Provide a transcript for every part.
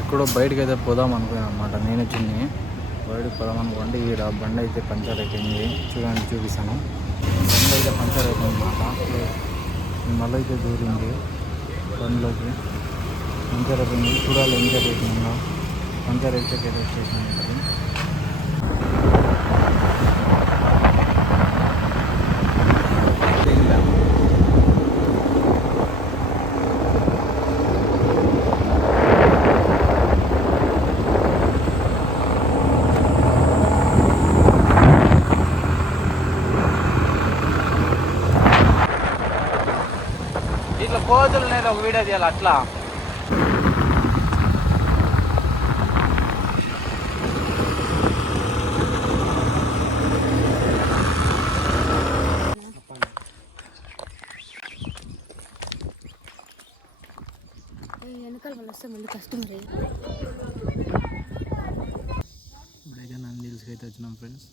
ఎక్కడో బయటకు అయితే పోదాం అనుకున్నాను అనమాట. నేను చిన్ని బయటకు పోదాం అనుకోండి. ఈడ బండి అయితే పంచర్ అయిపోయింది. చూడండి, చూపిస్తాను. బండి అయితే పంచర్ అయిపోయింది అనమాట. మళ్ళీ అయితే దూరింది బండిలోకి. పంచర్ అయిపోయింది. చూడాలి ఏం జరుగుతుందో. పంచర్ అయితే స్టేషన్ ఉంటుంది. ఇట్లా కోతులు నేను ఒక వీడియో తీయాలి అట్లా. వెనకాల వాళ్ళు వస్తే మళ్ళీ కష్టం. ఇప్పుడైతే నంది హిల్స్కి అయితే వచ్చినాం ఫ్రెండ్స్.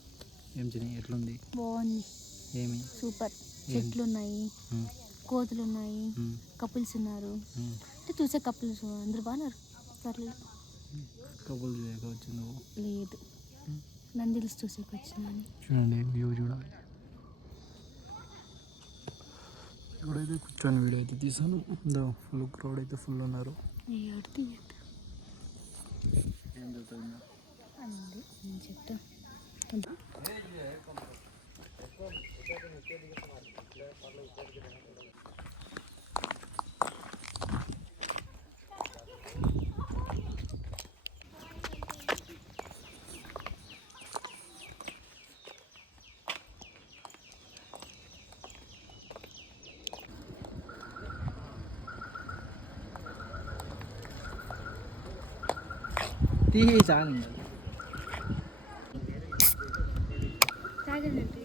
ఏం చిన్ని ఎట్లుంది? బాగుంది. ఏమి సూపర్. చెట్లు ఉన్నాయి, కోతులు ఉన్నాయి, కపుల్స్ ఉన్నారు. అంటే చూసే కపుల్స్ అందరు బాగున్నారు. పర్లేదు. కపుల్ చూసాక వచ్చింది నువ్వు? లేదు, నంది హిల్స్ చూసేకి వచ్చినాను. చూడండి వ్యూ చూడాలి. ఇప్పుడైతే కూర్చొని వీడియో అయితే తీసాను. ఫుల్ క్రౌడ్ అయితే ఫుల్ ఉన్నారు. ఏం జరుగుతుంది అండి నేను చెప్తా. తీ చాలు. తాగండి.